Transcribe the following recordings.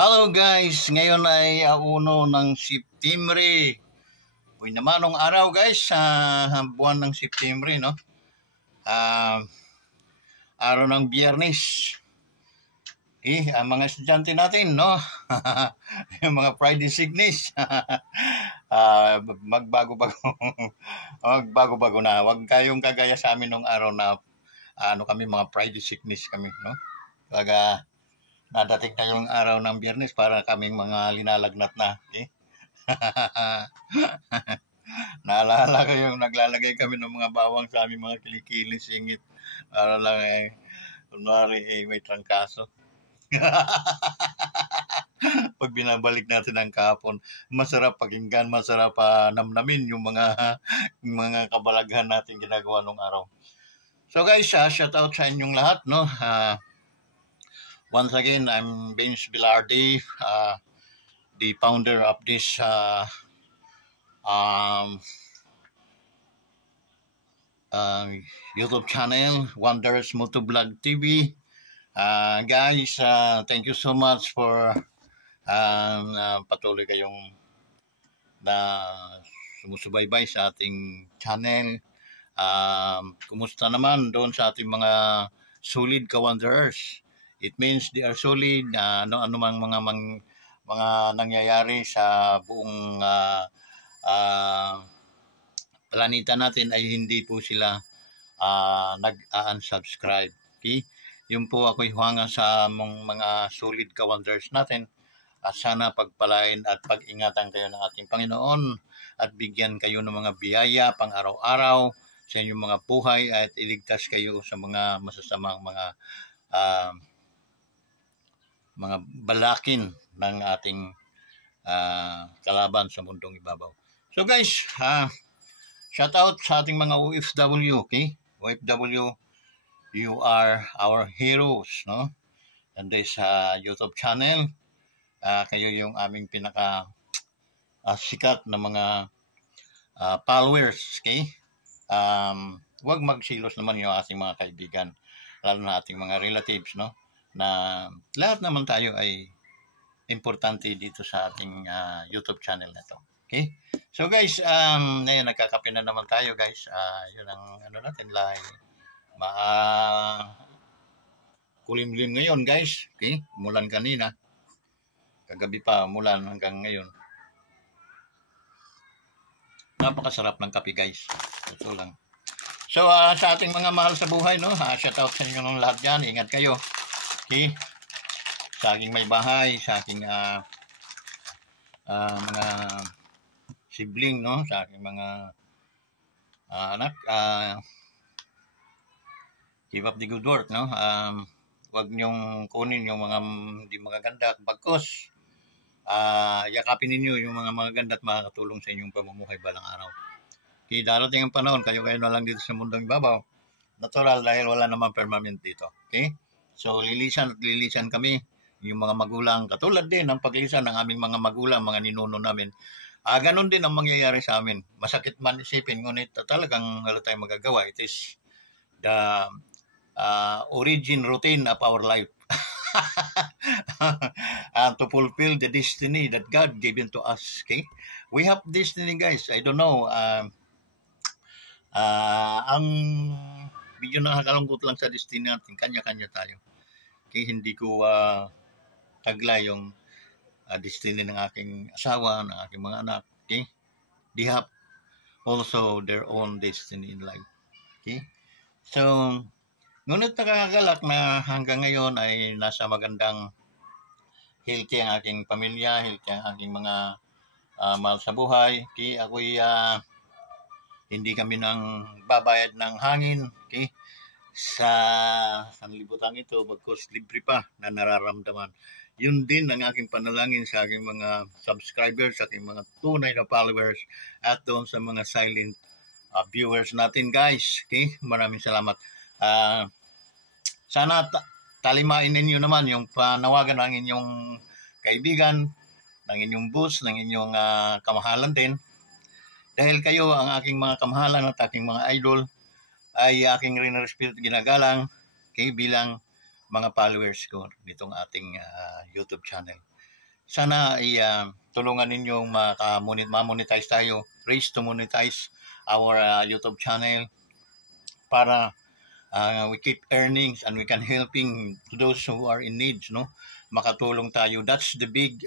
Hello guys, ngayon ay 1 ng September. Uy naman ng araw guys, sa buwan ng September, no? Araw ng Biyernes. Ang mga estudyante natin, no? Yung mga Friday sickness. Magbago-bago. Magbago-bago na. Huwag kayong kagaya sa amin nung araw na kami mga Friday sickness kami, no? Kaga nadating na yung araw ng Biyernes para kaming mga linalagnat na. Naalala ko yung naglalagay kami ng mga bawang sa aming mga kilikili, singit. Para lang kunwari may trangkaso. Pag binabalik natin ang kahapon, masarap pakinggan, masarap namnamin yung mga kabalaghan natin ginagawa nung araw. So guys, shout out sa inyong lahat, no? Once again, I'm Vince Bilardi, the founder of this YouTube channel, Wonders Motovlog TV. Guys, thank you so much for patuloy kayong sumusubaybay sa ating channel. Kumusta naman doon sa ating mga solid ka-wanderers? It means they are solid. Anumang mga nangyayari sa buong planeta natin ay hindi po sila nag-unsubscribe. Okay? Yun po ako'y huwanga sa mga solid ka-wanderers natin. At sana pagpalain at pag-ingatan kayo ng ating Panginoon at bigyan kayo ng mga biyaya pang araw-araw sa inyong mga buhay at iligtas kayo sa mga masasamang mga balakin ng ating kalaban sa mundong ibabaw. So guys, shout out sa ating mga OFW, okay? OFW, you are our heroes, no? And this YouTube channel, kayo yung aming pinaka sikat na mga followers, okay? Huwag magsilos naman yung ating mga kaibigan, lalo na ating mga relatives, no? Na lahat naman tayo ay importante dito sa ating YouTube channel na to. Okay? So guys, ngayon nagkakape na naman tayo guys. Yun ang natin live. Kulimlim ngayon guys. Okay? Mulan kanina. Kagabi pa mulan hanggang ngayon. Napakasarap ng kape guys. Ito lang. So sa ating mga mahal sa buhay, no? Shout out sa inyo ng lahat dyan. Ingat kayo. Okay? Sa aking may bahay, sa aking mga sibling, no? Sa aking mga anak, keep up the good work, no? Huwag niyong kunin yung mga hindi magaganda. Bagkus, yakapin ninyo yung mga magaganda at makakatulong sa inyong pamumuhay balang araw. Okay, darating ang panahon, kayo na lang dito sa mundong ibabaw. Natural dahil wala namang permanent dito. Okay? So, lilisan at lilisan kami, yung mga magulang, katulad din ng paglisan ng aming mga magulang, mga ninuno namin. Ganon din ang mangyayari sa amin. Masakit man isipin, ngunit talagang wala tayong magagawa. It is the origin routine of our life. To fulfill the destiny that God given to us. Okay? We have destiny, guys. I don't know. Ang medyo nakakalungkot lang sa destiny natin, kanya-kanya tayo. Okay, hindi ko taglay yung destiny ng aking asawa, ng aking mga anak. Okay? They have also their own destiny in life. Okay? So, ngunit nakakagalak na hanggang ngayon ay nasa magandang healthy ang aking pamilya, healthy ang aking mga mahal sa buhay. Okay? Ako'y hindi kami nang babayad ng hangin. Okay? Sa sanlibutan ito, bagkus libre pa na nararamdaman. Yun din ang aking panalangin sa aking mga subscribers, sa aking mga tunay na followers, at doon sa mga silent viewers natin guys. Okay? Maraming salamat. Sana talimain ninyo naman yung panawagan ng inyong kaibigan, ng inyong boss, ng inyong kamahalan din. Dahil kayo ang aking mga kamahalan at aking mga idol, ay aking rin-respect ginagalang bilang mga followers ko nitong ating YouTube channel. sana ay tulungan ninyong ma-monetize tayo, raise to monetize our YouTube channel para we keep earnings and we can helping to those who are in needs, no? Makatulong tayo. That's the big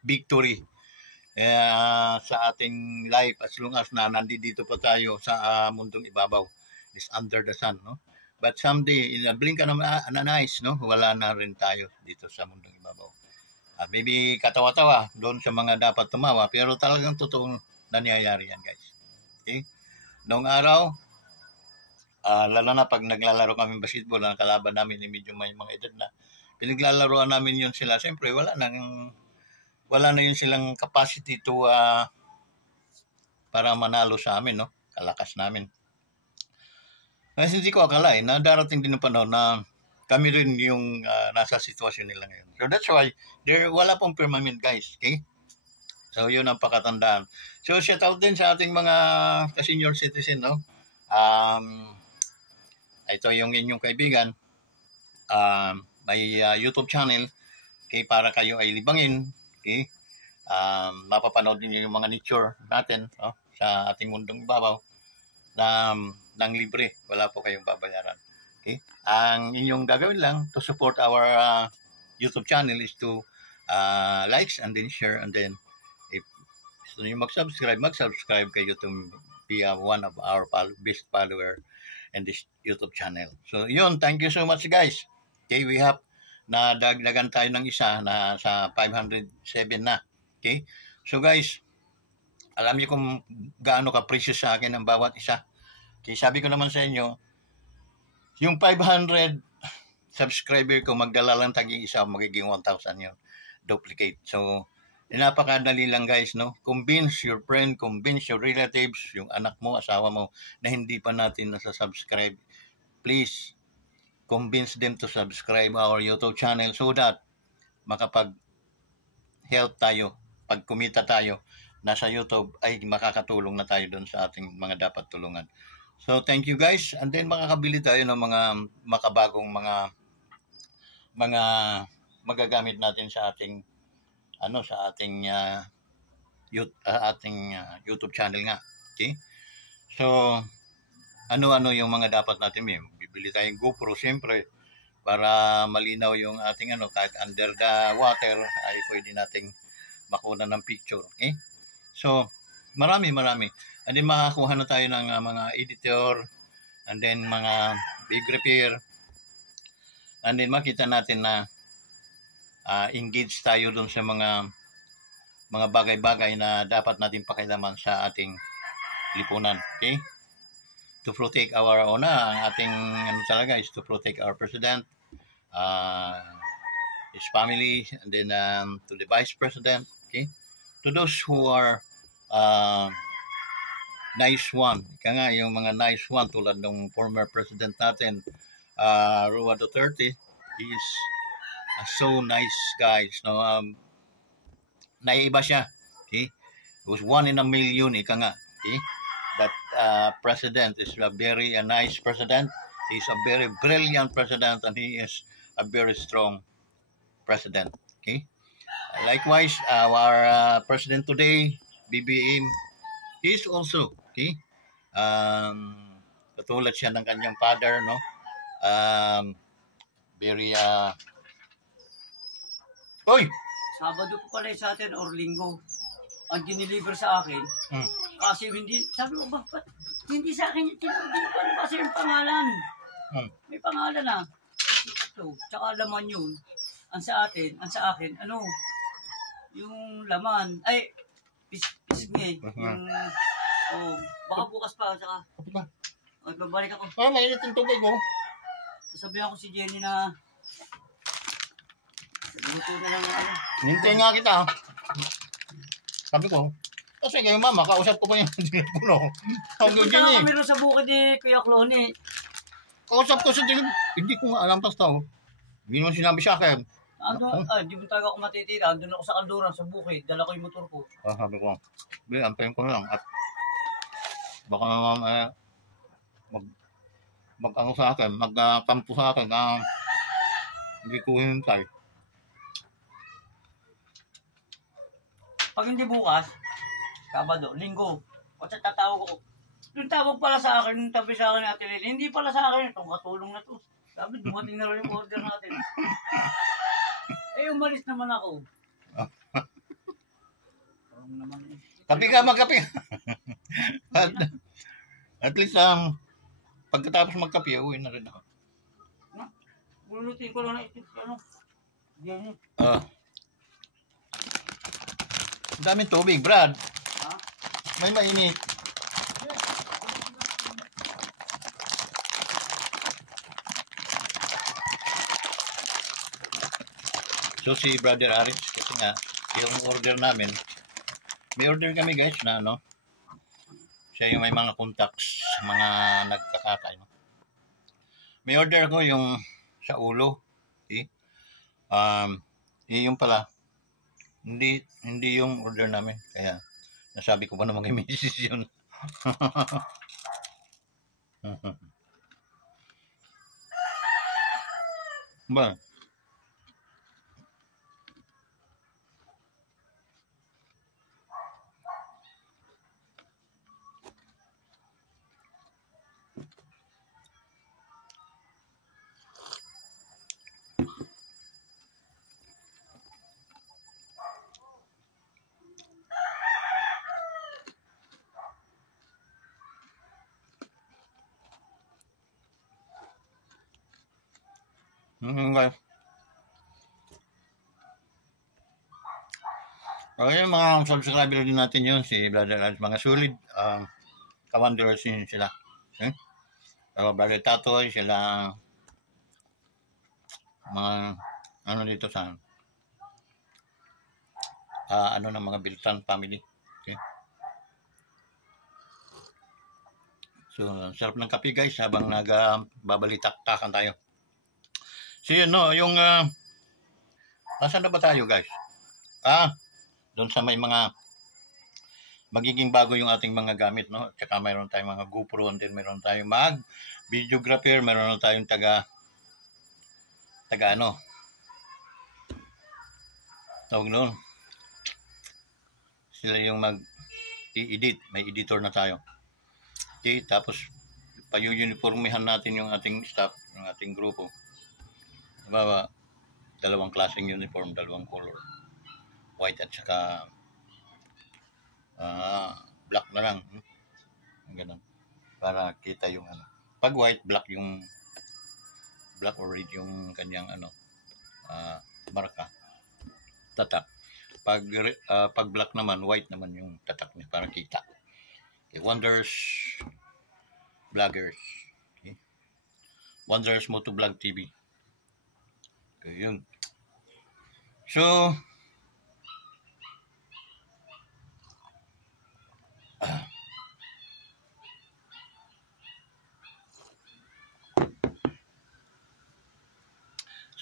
victory sa ating life as long as na nandito pa tayo sa mundong ibabaw, is under the sun, no? But someday, in a blink of an eyes, no? Wala na rin tayo dito sa mundong ibabaw. Maybe katawa-tawa doon sa mga dapat tumawa, pero talagang totoong nangyayari yan, guys. Okay? Noong araw, lalo na pag naglalaro kami basketball, ang kalaban namin medyo may mga edad na, pinaglalaroan namin yun sila. Siyempre, wala na yun silang capacity to para manalo sa amin, no? Kalakas namin. Kasi hindi ko akalain na darating din ng panahon na kami rin yung nasa sitwasyon nila ngayon. So that's why wala pong permanent, guys. Okay? So yun ang pakatandaan. So shout out din sa ating mga senior citizen, no? Ito yung inyong kaibigan. May YouTube channel. Okay, para kayo ay libangin. Okay? Mapapanood niyo yung mga nature natin, no? Sa ating mundong ibabaw ng libre. Wala po kayong babayaran. Okay? Ang inyong gagawin lang to support our YouTube channel is to likes and then share, and then if gusto nyo mag-subscribe kayo to be one of our best follower in this YouTube channel. So yun, thank you so much, guys. Okay, we have na dagdagan tayo ng isa na sa 507 na. Okay? So guys, alam niyo kung gaano ka-precious sa akin ang bawat isa. Okay, sabi ko naman sa inyo, yung 500 subscriber ko, magdala lang tagi isa, magiging 1,000 yun. Duplicate. So, napakadali lang, guys, no? Convince your friend, convince your relatives, yung anak mo, asawa mo, na hindi pa natin nasa-subscribe. Please, convince them to subscribe our YouTube channel so that makapag-help tayo, pag kumita tayo, nasa YouTube, ay makakatulong na tayo doon sa ating mga dapat tulungan. So thank you, guys, and then makakabili tayo ng mga makabagong mga magagamit natin sa ating YouTube channel nga. Okay? So ano yung mga dapat natin? Bibili tayong GoPro, siyempre, para malinaw yung ating kahit under the water ay pwede nating makuna ng picture. Okay? So marami. And then makakuha na tayo ng mga editor, and then mga big repair, and then makita natin na engage tayo dun sa mga bagay-bagay na dapat natin pakialaman sa ating lipunan. Okay? To protect our ang ating talaga is to protect our president, his family, and then to the vice president. Okay? To those who are nice one. Ika nga, yung mga nice one tulad ng former president natin, Roa Duterte. He is so nice, guys. No, naiiba siya. Okay? It was 1 in a million. Ika nga. Okay? That president is a very nice president. He is a very brilliant president, and he is a very strong president. Okay? Likewise, our president today, BBM, he is also, okay, katulad siya ng kanyang father, no? Very, Oy! Sabado po pala sa atin or linggo ang diniliver sa akin. Kasi hindi, sabi ko, bakit hindi sa akin, hindi ko kasi yung pangalan. May pangalan na. Ito, tsaka laman yun. Ang sa akin, yung laman, ay, pisngi. Yung, baka bukas pa, tsaka, babalik ako. Mainit yung tubig, oh. Sasabihan ko si Jenny na, luto na lang na Hintay nga kita, ha. Sabi ko, kasi kayo mama, kausap ko pa yung puno. Punta na kami rin sa bukid ni Kuya Clone. Kausap ko sa hindi ko nga alam basta, oh. Hindi naman sinabi sa akin. Di mo talaga ako matitira. Andun ako sa Kalduran, sa bukid. Dala ko yung motor ko. Sabi ko, antayin ko lang. At baka naman, mag-ano sa akin, magtampo sa akin, hindi ko hintay. Pag hindi bukas, Sabado, Linggo, o sa tatawag ko, yung tawag pala sa akin, yung tabi sa akin natin, hindi pala sa akin, itong katulong na to. Sabi, dumating na rin yung order natin. Umalis naman ako. Naman, kape ka, magkape. At least, pagkatapos magkape, uwi na rin ako. Lulutin ko lang na ito, Diyan. Ang daming tubig, Brad. Ha? May mainit. So si Brother Aritz, kasi nga, yung order namin, may order kami guys na siya yung may mga contacts, mga nagkakatay. No? May order ko yung sa ulo. Okay? Yung pala, hindi yung order namin. Kaya, nasabi ko ba namang i-message yun? Ba? Guys. Okay, mga subscriber din natin yun, si Brother Aritz, mga solid kawanderers yun sila. Okay? Pero Brother Tatoy, sila mga dito sa ng mga Biltan family. Okay? So, sarap ng kape guys habang nagbabalitaktakan tayo. So yun, yung nasaan na ba tayo guys? Doon sa may mga magiging bago yung ating mga gamit, no? Tsaka mayroon tayong mga GoPro, and then mayroon tayong videographer, mayroon tayong tawag noon. Sila yung mag-i-edit, may editor na tayo. Okay, tapos pa-uniformihan natin yung ating staff, yung ating grupo. Diba, dalawang klaseng uniform, dalawang color. White at saka black na lang. Ganun. Para kita yung Pag white, black or red yung kanyang marka. Tatak. Pag black naman, white naman yung tatak niya para kita. Okay, Wonders Vloggers. Okay. Wonders Motovlog TV. Okay, yun. So,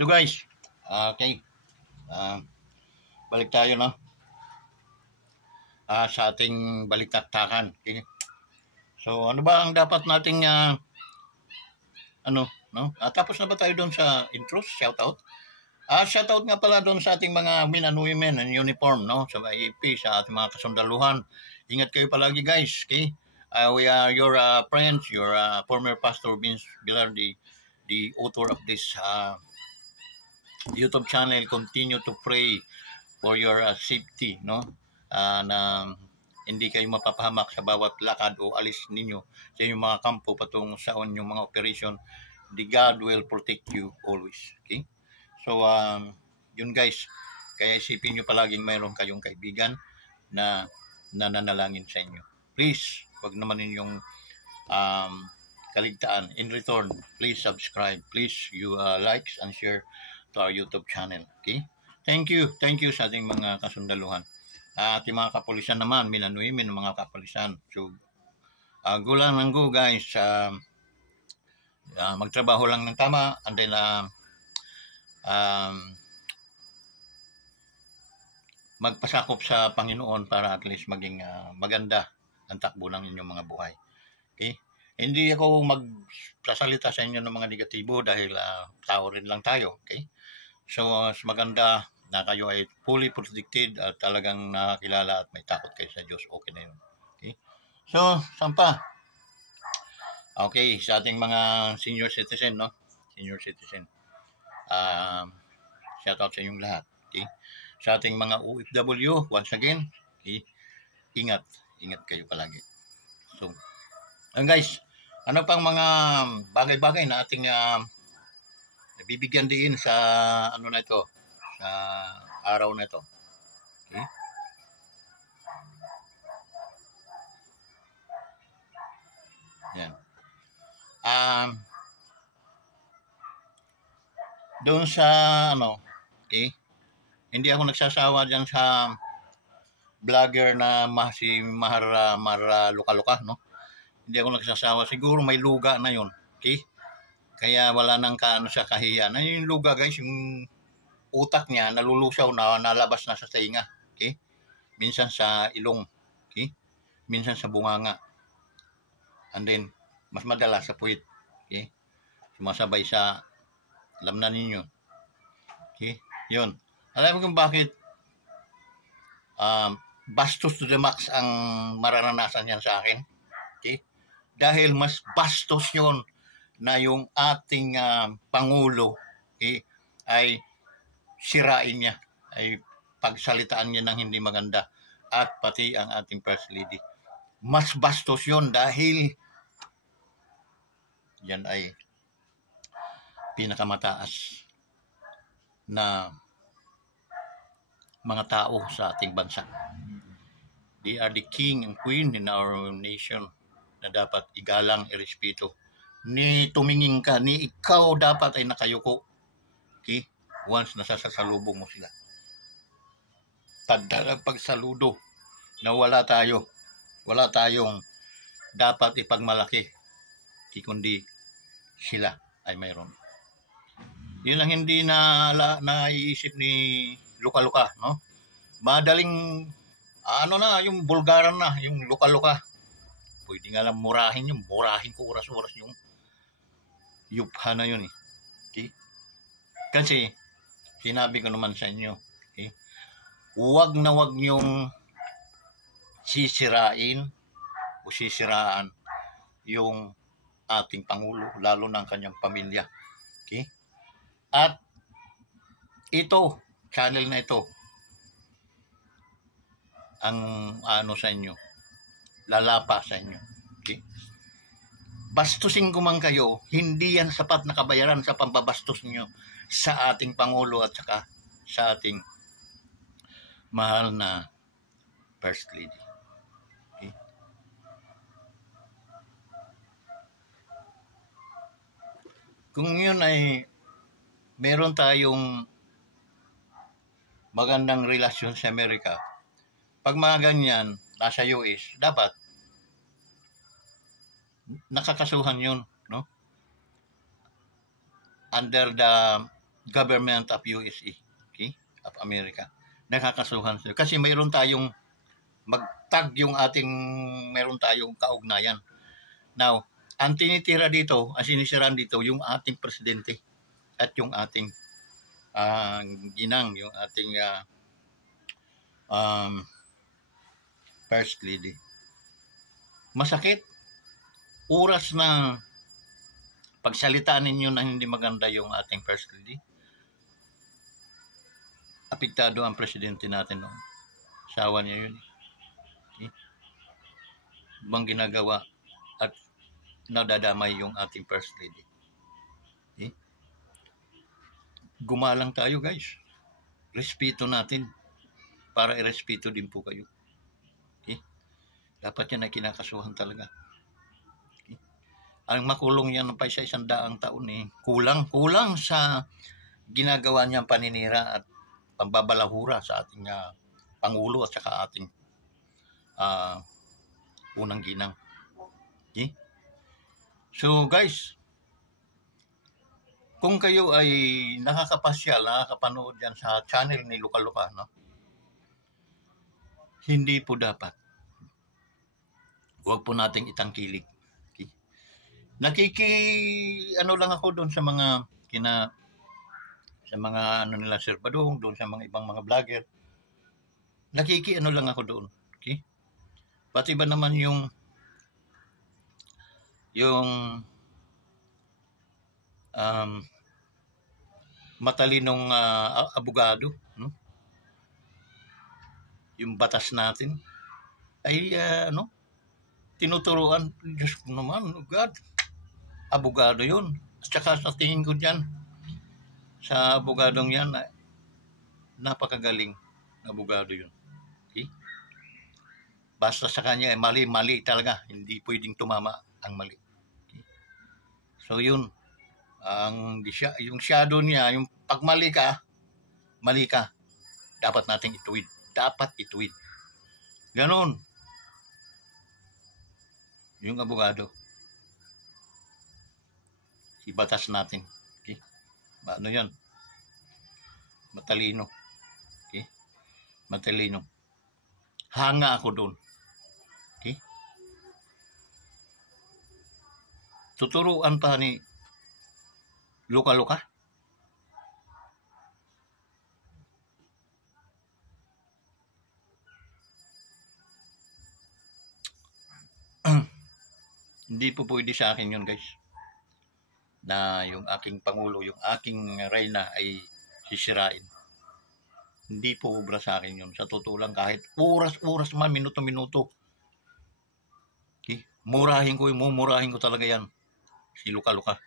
guys, okay. Balik tayo sa ating balitaktakan. Okay? So, ano ba ang dapat nating tapos na ba tayo doon sa intros, shoutout? Shoutout nga pala doon sa ating mga men and women in uniform, sa IAP, sa ating mga kasundaluhan. Ingat kayo palagi guys, okay? We are your friends, your former pastor Vince Bilardi, the author of this YouTube channel. Continue to pray for your safety, na hindi kayo mapapahamak sa bawat lakad o alis ninyo sa inyong mga kampo patungo sa inyong mga operation. The God will protect you always, okay? So, yun guys, kaya isipin nyo palaging mayroon kayong kaibigan na nananalangin sa inyo. Please, wag naman ninyong kaligtaan. In return, please subscribe. Please, you likes and share to our YouTube channel. Okay? Thank you sa ating mga kasundaluhan. Ating mga kapulisan naman, men and women, mga kapulisan. So, go lang ng go guys. Magtrabaho lang ng tama, and then magpasakop sa Panginoon para at least maging maganda ang takbo ng inyong mga buhay. Okay? Hindi ako magsasalita sa inyo ng mga negatibo dahil tao rin lang tayo. Okay? So, mas maganda na kayo ay fully protected at talagang nakakilala at may takot kayo sa Diyos, okay na yun. Okay? So, saan pa? Okay, sa ating mga senior citizen, no? Senior citizen. Shout out sa inyong lahat. Okay? Sa ating mga OFW, once again, okay? Ingat kayo palagi. So, guys, ano pang mga bagay-bagay na ating nabibigyan din sa ano na ito, sa araw na ito. Okay? Yan. Doon sa ano, okay? Hindi ako nagsasawa diyan sa vlogger na si Mara Luka-Luka, no? Hindi ako nagsasawa. Siguro may luga na yun. Okay? Kaya wala nang kaano sa kahiyan. Yung luga, guys, yung utak niya nalulusaw na nalabas na sa tainga. Okay? Minsan sa ilong. Okay? Minsan sa bunganga. And then, mas madalas sa puwit. Okay? Sumasabay sa lamnan ninyo. Okay? Yun. Alam mo kung bakit bastos to the max ang mararanasan yan sa akin. Okay? Dahil mas bastos yon na yung ating Pangulo, okay, ay sirain niya, ay pagsalitaan niya ng hindi maganda, at pati ang ating First Lady. Mas bastos yon dahil yan ay pinakamataas na mga tao sa ating bansa. They are the king and queen in our nation na dapat igalang, irespeto. Ni tumingin ka, ni ikaw dapat ay nakayuko. Okay? Once nasasalubong mo sila. Tanda ng pagsaludo na wala tayong dapat ipagmalaki. Kundi sila ay mayroon. Yun ang hindi naiisip ni Luka-Luka, no? Madaling yung bulgaran na, yung Luka-Luka. Pwede nga lang murahin ko oras-oras yung yupha na yun eh. Okay? Kasi, sinabi ko naman sa inyo, okay? Huwag niyong sisiraan yung ating Pangulo, lalo ng kanyang pamilya. Okay? At ito, channel na ito, ang sa inyo, lalapa sa inyo. Okay? Bastusin ko man kayo, hindi yan sapat na kabayaran sa pambabastos niyo sa ating Pangulo at saka sa ating mahal na First Lady. Okay? Kung yun ay meron tayong magandang relasyon sa Amerika, pag mga ganyan, nasa US, dapat nakakasuhan yun, no? Under the government of USA, okay? Of America. Nakakasuhan sila. Kasi mayroon tayong mayroon tayong kaugnayan. Now, ang tinitira dito, ang sinisiran dito, yung ating presidente at yung ating ginang, yung ating First Lady. Masakit. Oras na pagsalitaan ninyo na hindi maganda yung ating First Lady. Apektado ang presidente natin noon. Sawa niya yun. Okay? Bang ginagawa at nadadamay yung ating First Lady. Okay? Gumalang tayo, guys. Respeto natin para irespeto din po kayo. Okay? Dapat yan ay kinakasuhan talaga. Okay? Ang makulong yan pa sa 100 taon eh. Kulang sa ginagawa niyang paninira at pambabalahura sa ating Pangulo at saka ating unang ginang. Okay? So guys, kung kayo ay nakakapanood yan sa channel ni Luka-Luka, no? Hindi po dapat. Huwag po nating itangkilik. Okay? Lang ako doon sa mga sa mga ano nila Sir Badong, doon sa mga ibang mga vlogger. Ano lang ako doon. Okay? Pati ba naman yung matalinong abogado, no? Yung batas natin ay tinuturuan. Diyos ko naman, oh God, abogado yun. At saka sa tingin ko dyan, sa abogadong yan, napakagaling na abogado yun. Okay? Basta sa kanya, mali talaga. Hindi pwedeng tumama ang mali. Okay? So yun, yung shadow niya, yung pag mali ka, dapat nating ituwid. Ganon. Yung abogado. Ibatas natin. Okay? Ano yan? Matalino. Okay? Matalino. Hanga ako doon. Okay? Tuturuan pa ni luka-luka. Hindi po pwede sa akin yun, guys. Na yung aking Pangulo, yung aking reyna ay sisirain. Hindi po obra sa akin yun. Sa totoo lang, kahit oras man, minuto-minuto. Okay? Mumurahin ko talaga yan. Si luka-luka.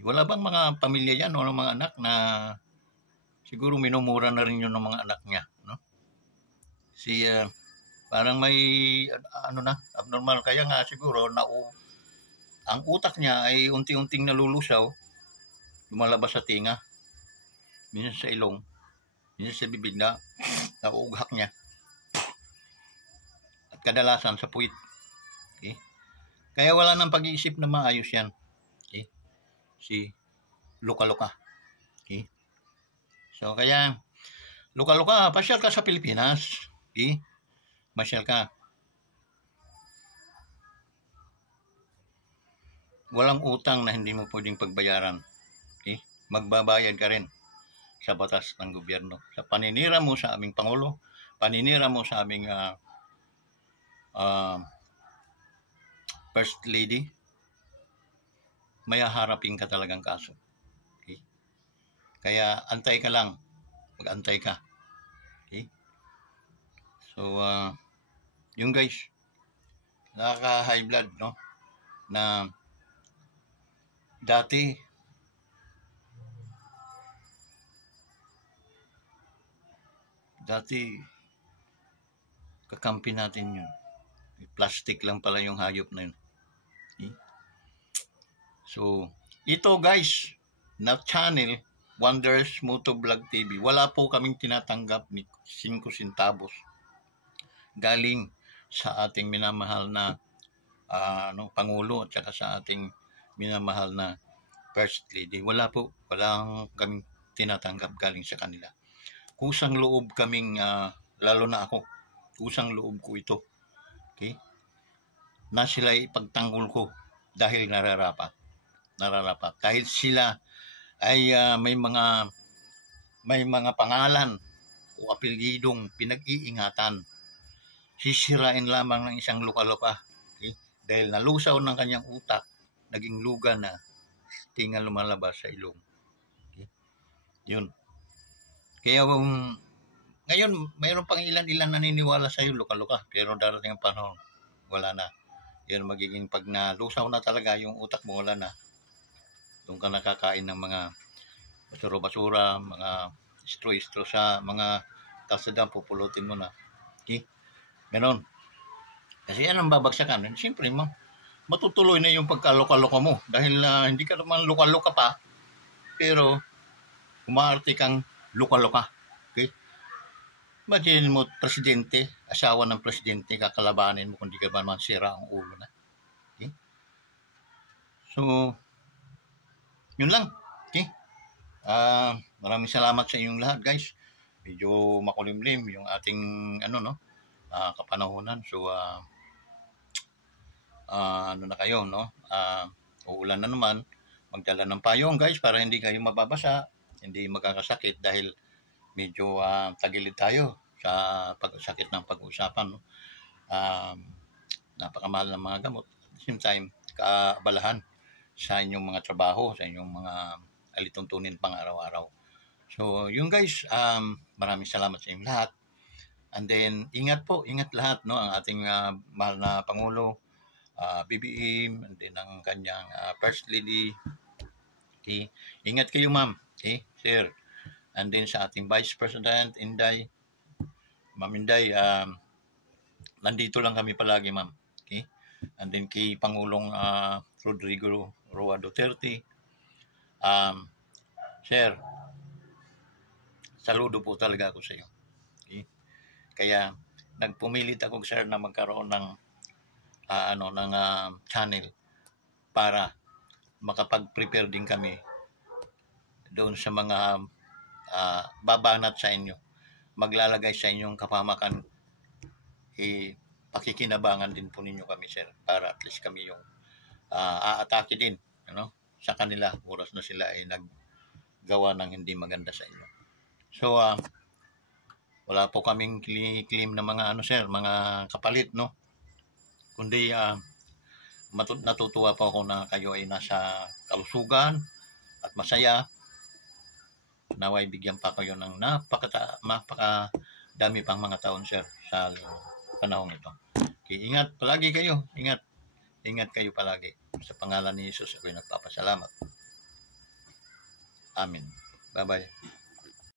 Wala bang mga pamilya yan o mga anak na siguro minumura na rin yun ng mga anak niya, no? Parang may abnormal, kaya nga siguro ang utak niya ay unti-unting nalulusaw, lumalabas sa tinga, minsan sa ilong, minsan sa bibig na nauughak niya, at kadalasan sa puwit. Okay? Kaya wala nang pag-iisip na maayos yan. Okay? Si luka-luka. Okay? So kaya luka-luka, pasyal ka sa Pilipinas. Okay? Masyal ka. Walang utang na hindi mo pwedeng pagbayaran. Okay? Magbabayad ka rin sa batas ng gobyerno. Sa paninira mo sa aming Pangulo, paninira mo sa aming First Lady, may haharapin ka talagang kaso. Okay? Kaya antay ka lang. Mag-antay ka. Okay? So, yung guys, nakaka-high blood, no? Na dati kakampi natin yun. Plastic lang pala yung hayop na yun. Okay? So, ito guys, na channel, Wonders Motovlog TV, wala po kaming tinatanggap ni 5 centavos galing sa ating minamahal na Pangulo at saka sa ating minamahal na First Lady. Walang kaming tinatanggap galing sa kanila. Kusang loob kaming, lalo na ako, kusang loob ko ito. Okay? Na sila ipagtanggol ko dahil nararapat. Dahil sila ay may mga pangalan o apelyidong pinag-iingatan. Sisirain lamang ng isang luka-luka. Okay? Dahil nalusaw ng kanyang utak, naging luga na, tinga lumalabas sa ilong. Okay? Yun. Kaya ngayon, mayroon pang ilan-ilan naniniwala sa iyo, luka-luka. Pero darating ang panahon, wala na. Yan magiging pag nalusaw na talaga yung utak mo, wala na. Doon ka nakakain ng mga basura-basura, mga istro-istro sa mga kalsada, pupulutin mo na. Okay? Ganon. Kasi yan ang babagsakan. Siyempre, matutuloy na yung pagkaluka-luka mo. Dahil hindi ka naman luka-luka pa, pero umaarte kang luka-luka. Okay? Imagine mo, presidente, asawa ng presidente, kakalabanin mo kung di ka ba naman sira ang ulo na. Okay? So, yun lang. Okay? Maraming salamat sa inyong lahat, guys. Medyo makulimlim yung ating kapanahunan. So, na kayo, no? Uulan na naman. Magdala ng payong, guys, para hindi kayo mababasa. hindi magkakasakit dahil medyo tagilid tayo sa pagsakit ng pag-uusapan. No? Napakamahal ng mga gamot. At the same time, kaabalahan sa inyong mga trabaho, sa inyong mga alituntunin pang araw-araw. So, yun guys, maraming salamat sa inyong lahat. And then, ingat lahat, no? Ang ating mahal na Pangulo, BBM, and then ang kanyang First Lady. Okay? Ingat kayo, ma'am. Okay, sir. And then sa ating Vice President, Inday, Ma'am Inday, nandito lang kami palagi, ma'am. Okay? And then kay Pangulong Rodrigo Roa Duterte, sir, saludo po talaga ako sa iyo. Okay? Kaya nagpumilit ako, sir, na magkaroon ng channel para makapag-prepare din kami doon sa mga babanat sa inyo, maglalagay sa inyong kapamakan, pakikinabangan din po ninyo kami, sir, para at least kami yung aatake din, sa kanila, oras na sila ay naggawa ng hindi maganda sa inyo. So, wala po kaming claim na mga sir, mga kapalit, no? Kundi natutuwa po ako na kayo ay nasa kalusugan at masaya. Naway bigyan pa kayo ng napakadami pang mga taon, sir, sa panahon ito. Okay, ingat palagi kayo. Ingat kayo palagi. Sa pangalan ni Jesus, ako'y nagpapasalamat. Amen. Bye-bye.